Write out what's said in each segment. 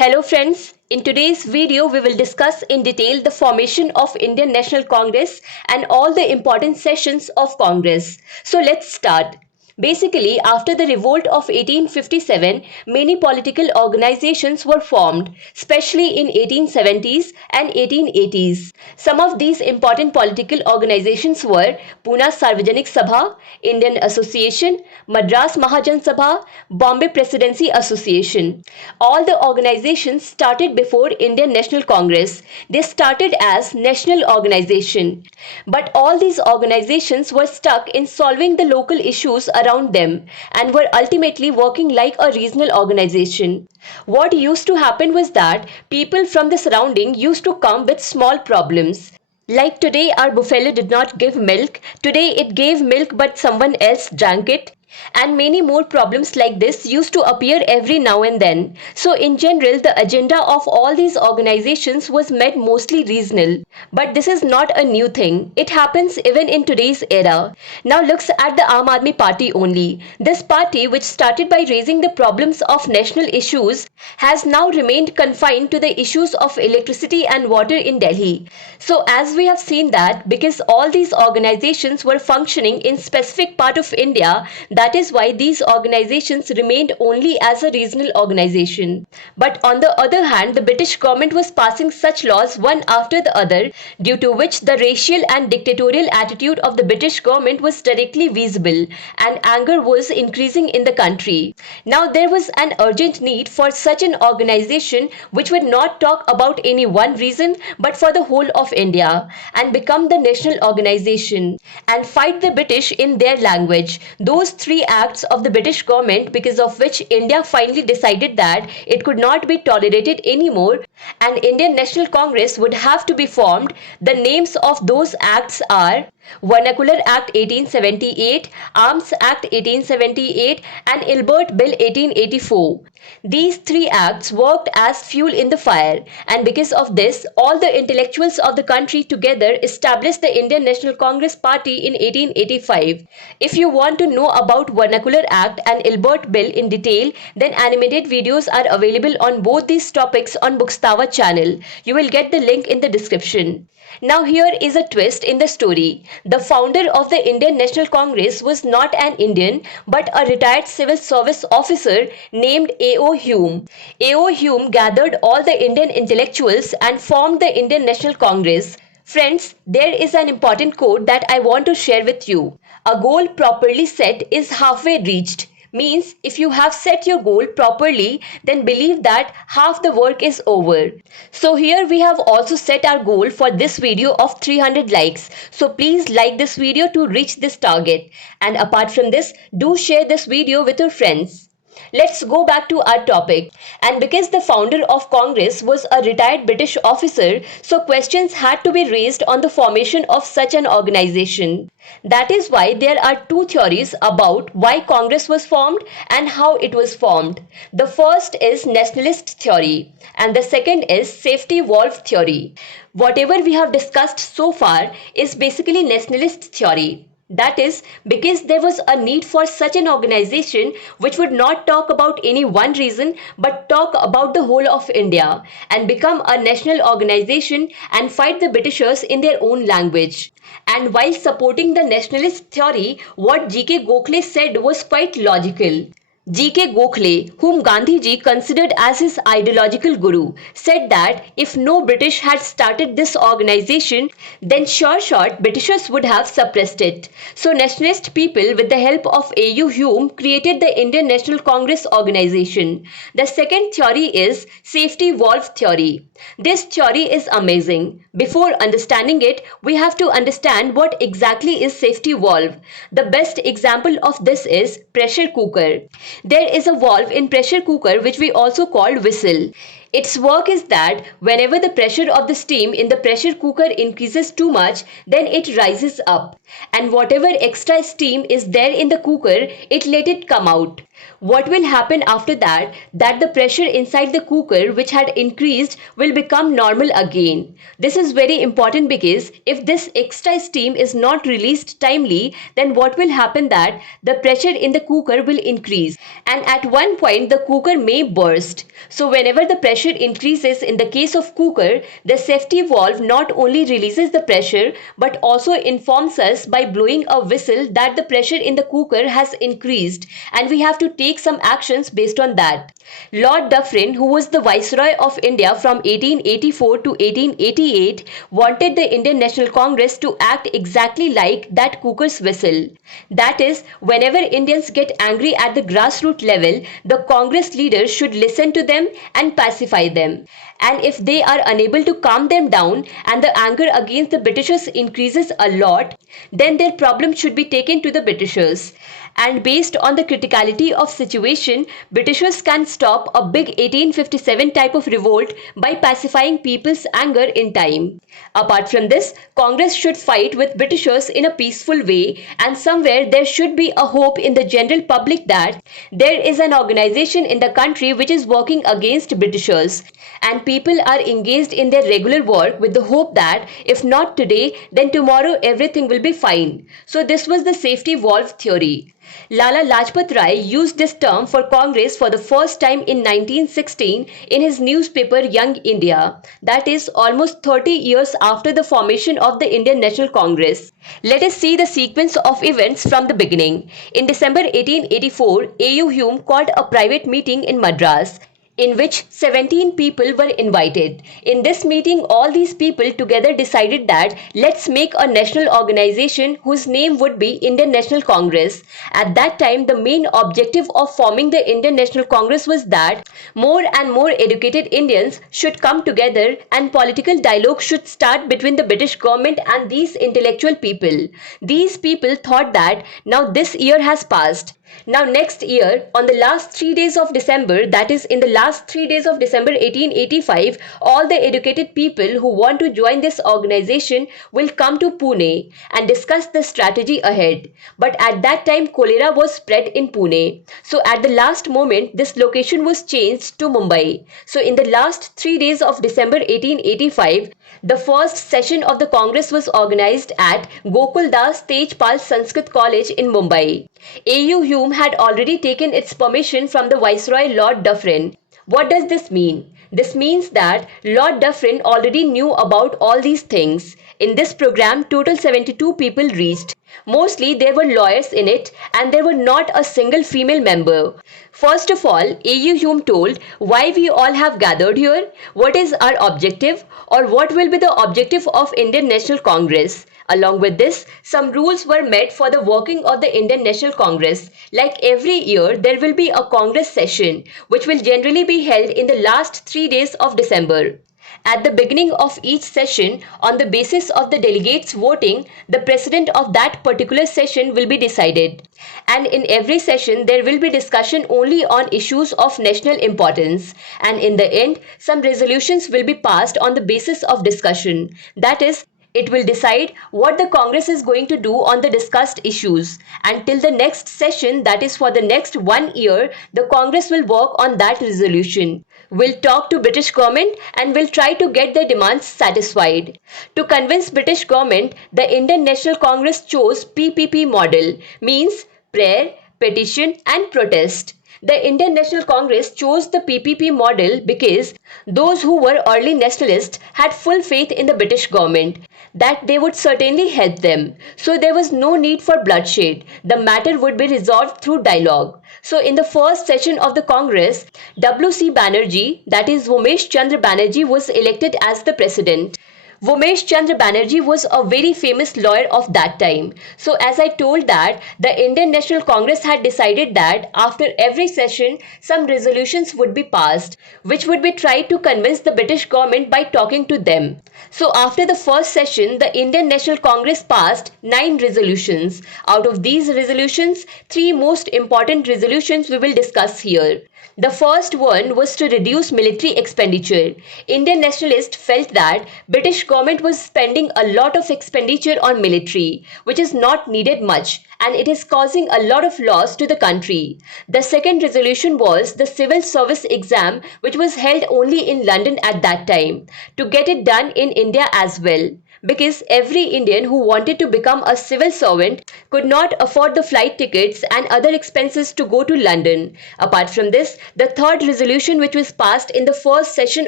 Hello friends, in today's video we will discuss in detail the formation of Indian National Congress and all the important sessions of Congress. So let's start. Basically, after the revolt of 1857, many political organizations were formed, especially in 1870s and 1880s. Some of these important political organizations were Pune Sarvajanik Sabha, Indian Association, Madras Mahajan Sabha, Bombay Presidency Association. All the organizations started before Indian National Congress. They started as national organization. But all these organizations were stuck in solving the local issues around them and were ultimately working like a regional organization. What used to happen was that people from the surrounding used to come with small problems. Like today, our buffalo did not give milk. Today, it gave milk, but someone else drank it. And many more problems like this used to appear every now and then. So, in general, the agenda of all these organizations was made mostly regional. But this is not a new thing. It happens even in today's era. Now, looks at the Aam Aadmi Party only. This party, which started by raising the problems of national issues, has now remained confined to the issues of electricity and water in Delhi. So, as we have seen that because all these organizations were functioning in specific part of India, that is why these organizations remained only as a regional organization. But on the other hand, the British government was passing such laws one after the other, due to which the racial and dictatorial attitude of the British government was directly visible and anger was increasing in the country. Now there was an urgent need for such an organization which would not talk about any one region but for the whole of India and become the national organization and fight the British in their language. Those three acts of the British government, because of which India finally decided that it could not be tolerated anymore and Indian National Congress would have to be formed. The names of those acts are Vernacular Act 1878, Arms Act 1878 and Ilbert Bill 1884. These three acts worked as fuel in the fire, and because of this, all the intellectuals of the country together established the Indian National Congress Party in 1885. If you want to know about Vernacular Act and Ilbert Bill in detail, then animated videos are available on both these topics on Bookstava channel. You will get the link in the description. Now here is a twist in the story. The founder of the Indian National Congress was not an Indian but a retired civil service officer named A.O. Hume. A.O. Hume gathered all the Indian intellectuals and formed the Indian National Congress. Friends, there is an important quote that I want to share with you. A goal properly set is halfway reached. Means if you have set your goal properly, then believe that half the work is over. So here we have also set our goal for this video of 300 likes. So please like this video to reach this target. And apart from this, do share this video with your friends. Let's go back to our topic. And because the founder of Congress was a retired British officer, so questions had to be raised on the formation of such an organization. That is why there are two theories about why Congress was formed and how it was formed. The first is nationalist theory and the second is safety valve theory. Whatever we have discussed so far is basically nationalist theory. That is because there was a need for such an organization which would not talk about any one region but talk about the whole of India and become a national organization and fight the Britishers in their own language. And while supporting the nationalist theory, what G.K. Gokhale said was quite logical. G.K. Gokhale, whom Gandhiji considered as his ideological guru, said that if no British had started this organization, then sure shot Britishers would have suppressed it. So nationalist people with the help of A.U. Hume created the Indian National Congress organization. The second theory is safety valve theory. This theory is amazing. Before understanding it, we have to understand what exactly is safety valve. The best example of this is pressure cooker. There is a valve in pressure cooker which we also call whistle. Its work is that whenever the pressure of the steam in the pressure cooker increases too much, then it rises up. And whatever extra steam is there in the cooker, it let it come out. What will happen after that? That the pressure inside the cooker, which had increased, will become normal again. This is very important because if this extra steam is not released timely, then what will happen that the pressure in the cooker will increase, and at one point the cooker may burst. So whenever the pressure increases in the case of cooker, the safety valve not only releases the pressure but also informs us by blowing a whistle that the pressure in the cooker has increased and we have to take some actions based on that. Lord Dufferin, who was the Viceroy of India from 1884 to 1888, wanted the Indian National Congress to act exactly like that cooker's whistle. That is, whenever Indians get angry at the grassroots level, the Congress leaders should listen to them and pacify them. And if they are unable to calm them down and the anger against the Britishers increases a lot, then their problem should be taken to the Britishers. And based on the criticality of situation, Britishers can stop a big 1857 type of revolt by pacifying people's anger in time. Apart from this, Congress should fight with Britishers in a peaceful way, and somewhere there should be a hope in the general public that there is an organization in the country which is working against Britishers, and people are engaged in their regular work with the hope that if not today, then tomorrow everything will be fine. So this was the safety valve theory. Lala Lajpat Rai used this term for Congress for the first time in 1916 in his newspaper Young India, that is almost 30 years after the formation of the Indian National Congress. Let us see the sequence of events from the beginning. In December 1884, A.U. Hume called a private meeting in Madras, in which 17 people were invited. In this meeting, all these people together decided that let's make a national organization whose name would be Indian National Congress. At that time, the main objective of forming the Indian National Congress was that more and more educated Indians should come together and political dialogue should start between the British government and these intellectual people. These people thought that now this year has passed. Now next year, on the last 3 days of December, that is in the last 3 days of December 1885, all the educated people who want to join this organization will come to Pune and discuss the strategy ahead. But at that time, cholera was spread in Pune. So at the last moment, this location was changed to Mumbai. So in the last 3 days of December 1885, the first session of the Congress was organized at Gokul Das Tejpal Sanskrit College in Mumbai. A.U. Hume had already taken its permission from the Viceroy Lord Dufferin. What does this mean? This means that Lord Dufferin already knew about all these things. In this program, total 72 people reached. Mostly there were lawyers in it and there were not a single female member. First of all, A.U. Hume told why we all have gathered here, what is our objective, or what will be the objective of Indian National Congress. Along with this, some rules were made for the working of the Indian National Congress. Like every year, there will be a Congress session, which will generally be held in the last 3 days of December. At the beginning of each session, on the basis of the delegates voting, the president of that particular session will be decided. And in every session, there will be discussion only on issues of national importance. And in the end, some resolutions will be passed on the basis of discussion. That is, it will decide what the Congress is going to do on the discussed issues. And till the next session, that is for the next 1 year, the Congress will work on that resolution. Will talk to British government and will try to get their demands satisfied. To convince British government, the Indian National Congress chose PPP model, means prayer, petition and protest. The Indian National Congress chose the PPP model because those who were early nationalists had full faith in the British government that they would certainly help them. So there was no need for bloodshed. The matter would be resolved through dialogue. So in the first session of the Congress, W.C. Banerjee, that is Umesh Chandra Banerjee, was elected as the president. Umesh Chandra Banerjee was a very famous lawyer of that time. So as I told that, the Indian National Congress had decided that after every session, some resolutions would be passed, which would be tried to convince the British government by talking to them. So after the first session, the Indian National Congress passed 9 resolutions. Out of these resolutions, 3 most important resolutions we will discuss here. The first one was to reduce military expenditure. Indian nationalists felt that British government was spending a lot of expenditure on military, which is not needed much, and it is causing a lot of loss to the country. The second resolution was the civil service exam, which was held only in London at that time, to get it done in India as well, because every Indian who wanted to become a civil servant could not afford the flight tickets and other expenses to go to London. Apart from this, the third resolution which was passed in the first session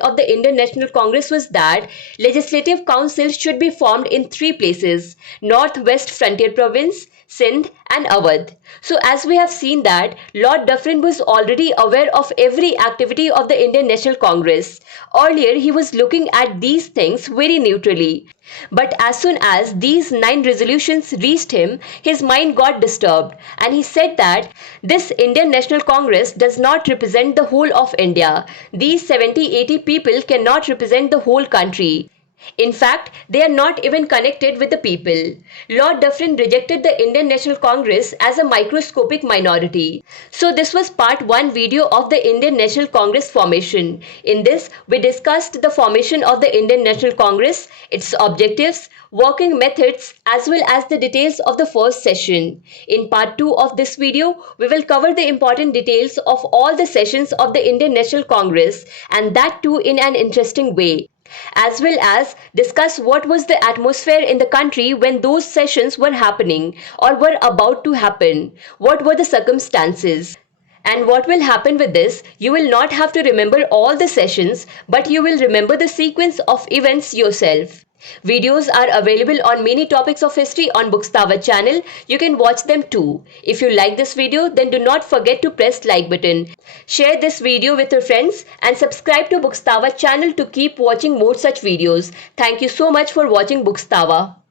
of the Indian National Congress was that legislative councils should be formed in three places: North-West Frontier Province, Sindh and Awadh. So as we have seen that Lord Dufferin was already aware of every activity of the Indian National Congress. Earlier he was looking at these things very neutrally. But as soon as these 9 resolutions reached him, his mind got disturbed and he said that this Indian National Congress does not represent the whole of India. These 70-80 people cannot represent the whole country. In fact, they are not even connected with the people. Lord Dufferin rejected the Indian National Congress as a microscopic minority. So this was part 1 video of the Indian National Congress formation. In this, we discussed the formation of the Indian National Congress, its objectives, working methods, as well as the details of the first session. In part 2 of this video, we will cover the important details of all the sessions of the Indian National Congress, and that too in an interesting way, as well as discuss what was the atmosphere in the country when those sessions were happening or were about to happen. What were the circumstances? And what will happen with this? You will not have to remember all the sessions, but you will remember the sequence of events yourself. Videos are available on many topics of history on Bookstava channel. You can watch them too. If you like this video, then do not forget to press like button. Share this video with your friends and subscribe to Bookstava channel to keep watching more such videos. Thank you so much for watching Bookstava.